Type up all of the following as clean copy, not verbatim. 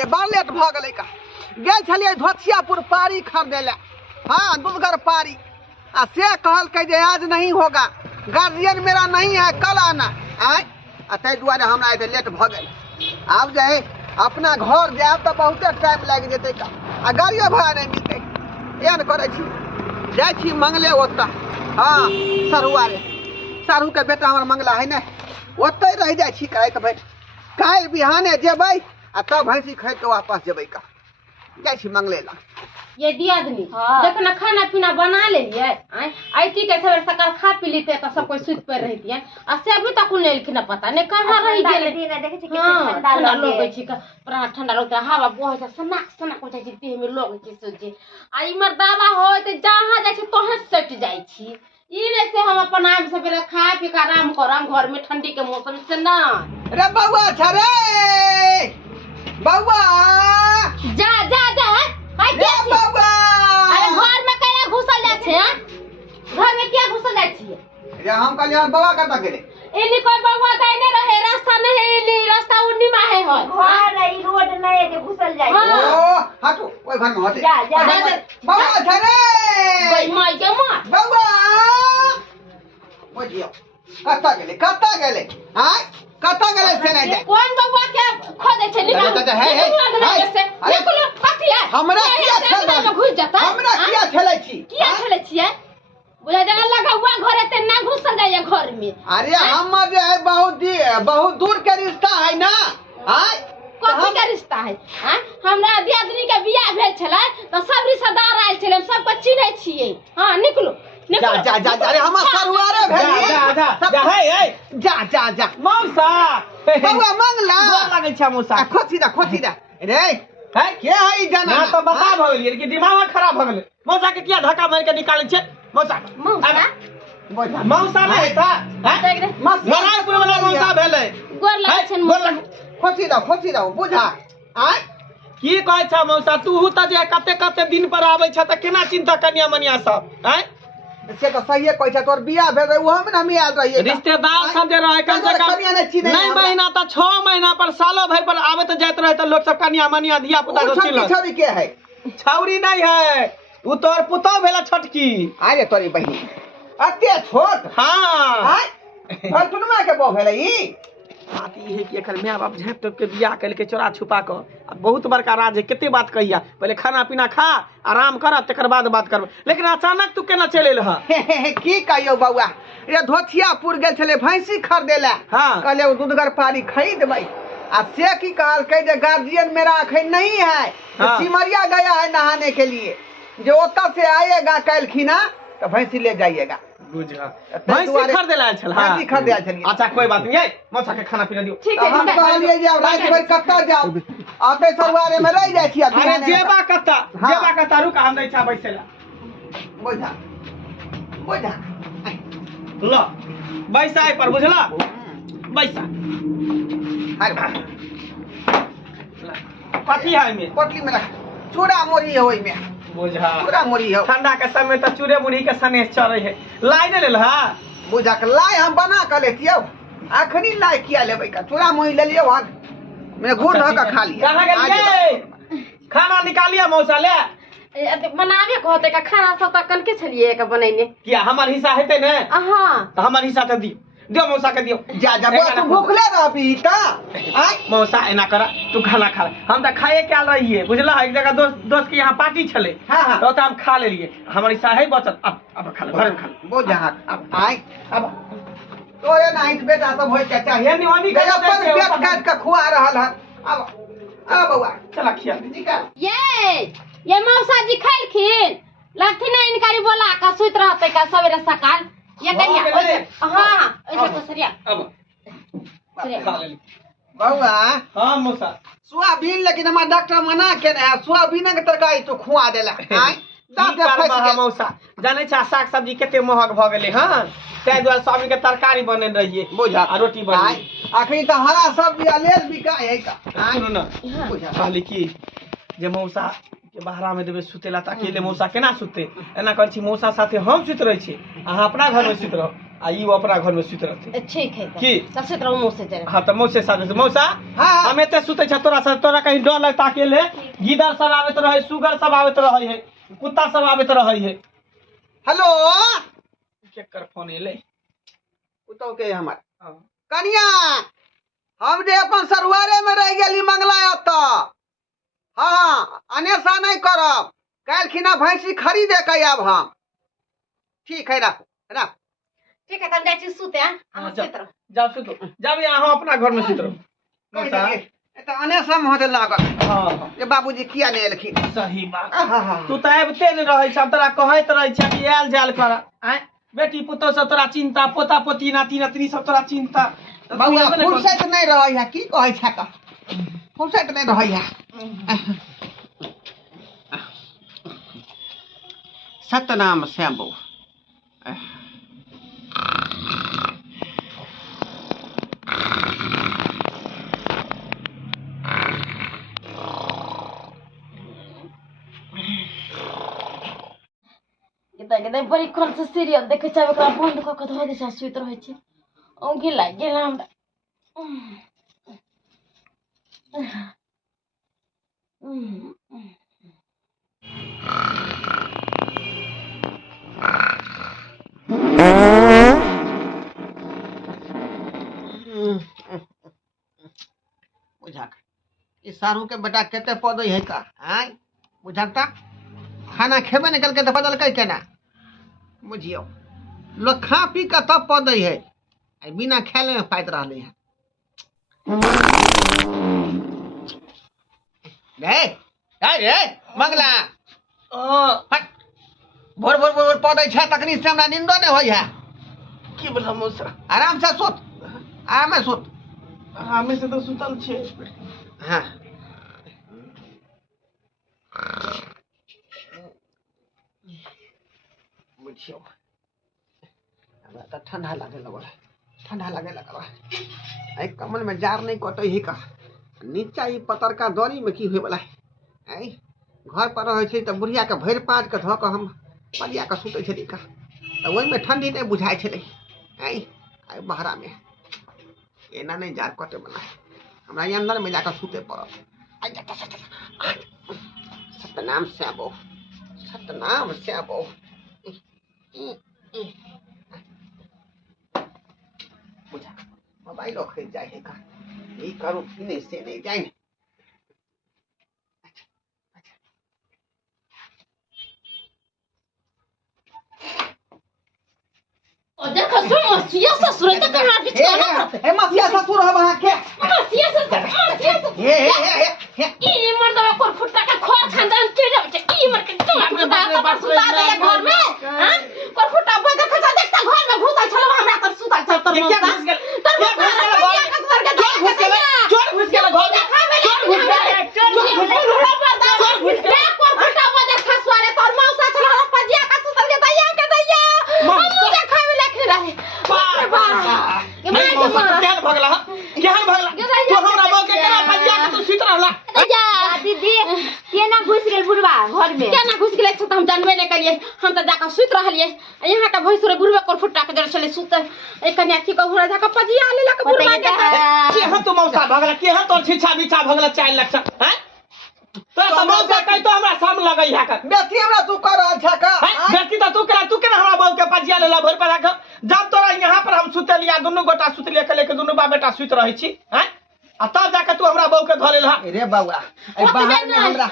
ले बड़ लेट भ गेलै का गेल छलिए धोतियापुर पारी खरीदे ले हाँ दूधगर पारी आ से कहलकै जे आज नहीं होगा गार्जियन मेरा नहीं है कल आना आय आ तै दुआरे हमरा एते लेट भ गेल आब जे अपना घर जाब त बहुते टाइम लागि जेतै का आ गाड़ियो भाड़ा नहीं मिलतै एहन करै छी जाइ छी मंगले ओतऽ हाँ सरुआ रे सारू के बेटा हमर मंगला है ने ओतै रह जाइ छी काहे के भाई काल्हि बिहाने जेबै आ तब भैंसी खरीद के वापस जेबै का जाइ छी मंगले ला ये दियादनी देखो ना खाना पीना बना लेलिए आईटी के सवेरे सकाल खा पी लेते तो सब कोई सुत पर रहती है आ से अभी तक उन लेकिन ना पता नहीं कहां रह गेले देखे छी कितना ठंडा लगे छी प्राण ठंडा लगता हवा बहै छै सना सना को छै देह में लगे छै सोचे आ इमर दावा होय त जहां जाय छै तोहे सट जाय छी ई रे से हम अपन आम सवेरे खा पी के आराम करम घर में ठंडी के मौसम से ना रे बउआ छरे बउआ जा जा जा बउआ अरे घर में केना घुसल जाय छै घर में क्या घुसल जाय छी रे हम कहलिए बउआ कत गेले इनी कोई बउआ दाई ने रहे रास्ता नहीं इली रास्ता उन्नी माहे हो घर ई रोड नहीं जे घुसल जाय ओ हटो ओइ घर में हटे जा बउआ छरे कोई माई के मार बउआ बुझियो कत गेले हां कत गेले से नहीं जाय कौन बउआ के खोदे छै निकाल हमरा किया छले घुस जाता हमरा किया छले छी किया छले छियै बुझा जगह लगा हुआ घर एते ना घुसल जाय घर में अरे हम जे है बहुत दूर के रिश्ता है ना हां कथी के रिश्ता है हमरा दियादनी के बियाह भेल छलै त सब रिश्तेदार आयल छलै सब को चिन्है छियै हां निकलो जा जा जा अरे हम सरुआरे भेली जा मौसा बउआ मंगला लागै छै मौसा खोची दा रे है के है जाना ना तो बता भ गेलिए कि दिमाग खराब भ गेलै मौसा के किया धक्का मार के निकालै छै मौसा मौसा नहीं था नारायणपुर वाला मौसा भेलै गोर लागै छै मौसा खोची दा बुझा आय की कहै छ मौसा तू त जे कते दिन पर आबै छ त केना चिंता कन्या मनिया सब हैं से तो सही है कोई तोर बियाह भेल वो हम ना मियाल रही रिश्तेदार सब जे रहे कम से कम नहीं महीना त 6 महीना पर सालों भर पर आवे त जात रहे त लोग सब कन्या मनिया धिया पुता सब चिल्ला छौरी के है छौरी नहीं है उ तोर पुतौ भेला छोटकी अरे तोरी बहिनी अते छोट हां फलटुनमा के बो भेलै ई बात ई है कि एकर माय बाप झाँप टप के बियाह कल के चोरा छुपा क बहुत बड़का राज है केते बात कहिया पहले खाना पीना खा आराम कर तकर बाद बात करब लेकिन अचानक तू केना चले लह की कहियो बउआ रे धोतियापुर गेल छले भैंसी खरीदे ले हां कहले दूधगर पानी खरीदबै आ से की कहलकै जे गार्जियन मेरा अखन नहीं है सिमरिया गया है नहाने के लिए जो ओता से आएगा कल खिना तो भैंसी ले जाइएगा बुझा भैंसी खरीदे लायल छल हां भैंसी खरीदे लायल छलिए अच्छा कोई बात नहीं मौसा के खाना पीना दियो ठीक है हम कहलिए जे रात भर कत्ता जाओ आते सरवारे में रह जाइ छी अरे जेबा कत्ता रुक हम नहीं छा बैसे ला बुझा ल बैसा है पर बुझला बैसा कथी है में पोटली में रख चूड़ा मोरी है ओई में बुझा चूड़ा मोरी है ठंडा के समय त चूड़े मुरही के सने चढ़े है लाई ने लेल हा बुझा के लाई हम बना के लेतियो अखनी लाई किया लेबै का चूड़ा मोरी ले लियो वहां मैं गुड़ धऽ के खा लिया कहां गेलिए खाना निकालिए मौसा ले बनावे को होते का खाना सब त कल के छलिए का बनैने किया हमर हिस्सा हेतै ने हां त हमर हिस्सा त दियो मौसा के दियो जा तू भूखले रहबी त आय मौसा एना करा तू खाना खा हम त खाए के आल रहिए बुझला एक जगह दोस्त के यहाँ पार्टी छले हां तो हम खा लेलिए हमर हिस्सा है बचत अब खा ले घर में खा ले बुझा अब आय अब तोरे नाइट बेटा सब होय के चाहिए निवानी के अपन पेट काट के खुआ रहल है अब बउआ चला खिया निकाल ये मौसा जी खैलखिन लगथिन ना इनकारी बोला का सुत रहते का सवेरे सकाल ये करिया हां ऐसे तो सरिया अब खा ले बउआ हां मौसा सोयाबीन लेकिन हमार डॉक्टर मना के है सोयाबीन के तरकारी तो खुआ देला आय मौसा जाने छ साग सब्जी केते महग भ गेले हां तै द्वारा सोयाबीन के तरकारी बने रहिए बुझा आ रोटी बने अखनी त हरा सब्जी लेल बिकाय है का सुनो ना बुझा कहली की जे मौसा के बहरा में देबे सुतेला त अकेले मौसा केना सुते एना कहै छी मौसा साथे हम सुत रहै छी अहाँ अपना घर में सुत रहो आ ई अपना घर में सुत रहते ठीक है की तो सुत रहो मुंह से जरा। हाँ तो मौसे साथ मौसा हाँ हमें ते सुते छ तोरा से तोरा कहीं डर लगता अकेले गीदड़ सब आवे तो रहे सुगर सब आवे तो रहे है कुत्ता सब आवे तो रहे है हेलो केकर फोन एले उतो के हमार कनिया हम जे अपन सरुआरे में रह गेली मंगला त हाँ अनेसा नहीं करब काल खिना भैंसी खरीदे के आब हम ठीक है रख रख ठीक है तब जाई छी सुते हां हाँ, सुत रहो। जाओ सुतो जाओ यहाँ अपना घर में सुत रहो मौसा तो अनेसा में होते लागल हाँ ये बाबूजी किया नहीं एलखिन सही बात आहा तू तो आबिते नहीं रहे छ तोरा कहत रहे छ कि आयल जायल कर आय बेटी पुतो से तोरा चिंता पोता पोती नाती नातनी सब तोरा चिंता बउआ फुर्सत नहीं रही है की कहै छै का फुर्सत नहीं रही है सतनाम श्यामो कितना बड़ी कौन सा सीरियल देखे छै ओकरा बंद क के धो दे छै सुत रहै छै औंगी लाग गेल हमरा बुझाक ई सारू के बेटा केते पदई है का आय बुझाकता खाना खेबे निकल के तो बदल के केना बुझियो लोग खा पी के तब पदई है आ बिना खेले में पाइत रहले है रे मंगला हट भोर भोर भोर पदई छै तकनी से हमरा नींदो नहीं होय है की बोला मौसा आराम से सुत आराम से सुत हमें से तो सुतल छे हाँ बुझियो हमरा तो ठंडा लागे लगल ठंडा लागे लगल आई कमल में जार नहीं कटे है का नीचा ई पतरका दरी में की होय वाला है आई घर पर रहे छै त बुढ़िया के भर पाँच के धो के हम पलिया के सुते छली का त ओइ में ठंडी नहीं बुझाई छले आई आई बहरा में एना नहीं जार कटे वाला हमरा ई अंदर में जाकर सुते पड़ल आई जा सतनाम श्यामो सतनाम श्यामो बुझा मोबाइल खरीद जाए है का यही करूँ फिर से नहीं जाए देखो सुन मसिया ससुर तक ना बिछाना ए मसिया ससुर है वहां के मसिया ससुर हे ई मर्दवा पर फुट्टा का खोर खानदान के जावे छै ई मर के तुम पर सुता दे घर में हां पर फुट्टा बद खचा देखता घर में घुसा छलो हमरा पर सुता छ तर क्या घुस गेल चोर घुस गेल घर में चोर घुस गेल चोर घुस गेल फुट्टा बद खसवारे तर मौसा छलो पजिया का सुतल के दैया हम देखावे लेके रहे बाप रे नहीं मौसा केहन भगला केहन भगला तू हमरा बाप के केना पजिया के तू सुत रहला दीदी केना घुस गेल बुढ़वा घर में केना घुस गेलै त हम जानबे नै करियै हम त जाके सुत रहलियै यहाँ का भैंसुर बुढ़वे कोर फुट्टा के जड़ छले सुत ए कन्या की कहू जाके पजिया ले लक बुढ़वा के केहन तू मौसा भगला केहन तोर छिछा बिछा भगला 4 लाख हैं तो मौसा कहि तो हमरा साम लगई है कर बेटी हमरा तू कर रहल छ का बेटी तो तू केना हमरा बाप के पजिया लेला भर पर रख जब तोरा यहाँ पर हम सुतलिया दुनु गोटा सुतलिया के लेके दुनु बा बेटा सुत रही छी हैं आ तब जाके तू हमरा बाप के धरे ला रे बाबा ए बाहर में हमरा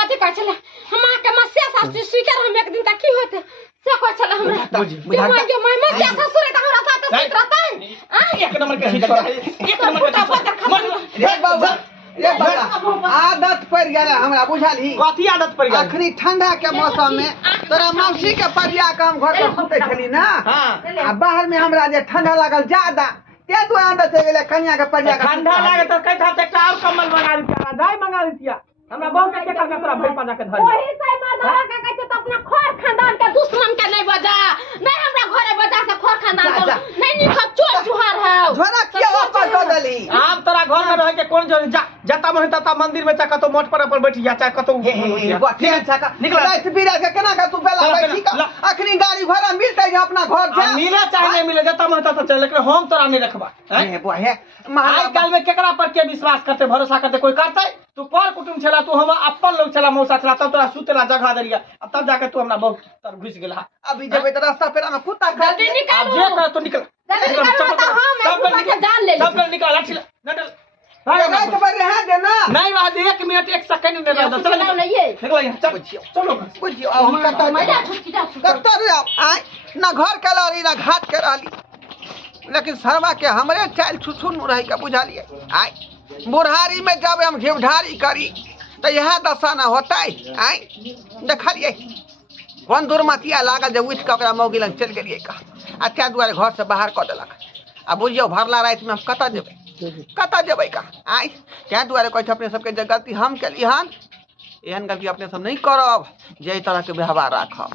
कथि कहै छले हमरा के मसिया सासु स्वीकार हम एक दिन तक की होते से कहै छले हमरा बुझा के मैं मसिया ससुर त हमरा साथ सुत रहतै एक नंबर के हिस्सा एक नंबर के रे बाबा आदत पड़ गया हमरा बुझाली कथी आदत पड़ गया अखनी ठंडा के मौसम में तोरा मौसी के पजिया के हम घर पर सुते छली ना हां आ बाहर में हमरा जे ठंडा लागल ज्यादा ते तू आदत चले गेले कन्या के पजिया के ठंडा लागे तो कहता एकटा और कम्बल मंगा दिया दाई मंगा दिया हमरा बहुत के करके तोरा भर पाजा के धर ओही से मर्दवा के कहै छै त अपना खोर खानदान के दुश्मन के नहीं बजा नहीं हमरा घरे बजा से खोर खानदान के नहीं निखा चोर चुहार है झोरा किया वापस कर देली आब तोरा घर में रह के कोन जो जता मन तता मंदिर में चाहे कतो मोट पर बैठी जा चाहे कतो निकल रात बिरात के केना का तू बेला चल, बैठी का ला। अखनी गाड़ी घोड़ा मिलते जे अपना घर जा मिले चाहे नहीं मिले जता महता तो चल, लेकिन हम तोरा नहीं रखबा हैं? ए बुआ है आज काल में केकरा पर के विश्वास करते भरोसा करते कोई करते? तू पर कुटुम छला, तू हम अपन लोग छला, मौसा छला, तब तोरा सुतेला जगह दरिया, अब तब जाके तू हमरा बहुत तर घुस गेला। अभी जब इधर रास्ता पेरा में कुत्ता खा जल्दी अब निकालो जे कर तो निकल जल्दी निकालो ना, तो हम सब एक जान ले सब निकल लाठी नडल रात भर रह देना नहीं रहा 1 मिनट 1 सेकंड नहीं रहा चल चलो नहीं है निकल यहाँ चल चलो बुझियो हम कता मजा छुटकी जा कत्ता रे आय ना घर के लाली ना घाट के लाली लेकिन शर्मा के हमरे चाल छुछुन रही के बुझा लिए आय बुढ़ारी में जब हम घेवढारी करी तो यह दशा ना होता है आय देखलिए कौन दुर्मतिया लागल जब उठ के ओकरा मौगी लग चल गेलिए का अच्छा दुआरे घर से बाहर कऽ देलक आ बुझियो भरला रात में हम कता जेबै का आय क्या दुआरे कहै छै अपने सबके जे गलती हम केली हन एहन गलती अपने सब नहीं करब जे तरह के व्यवहार राखब।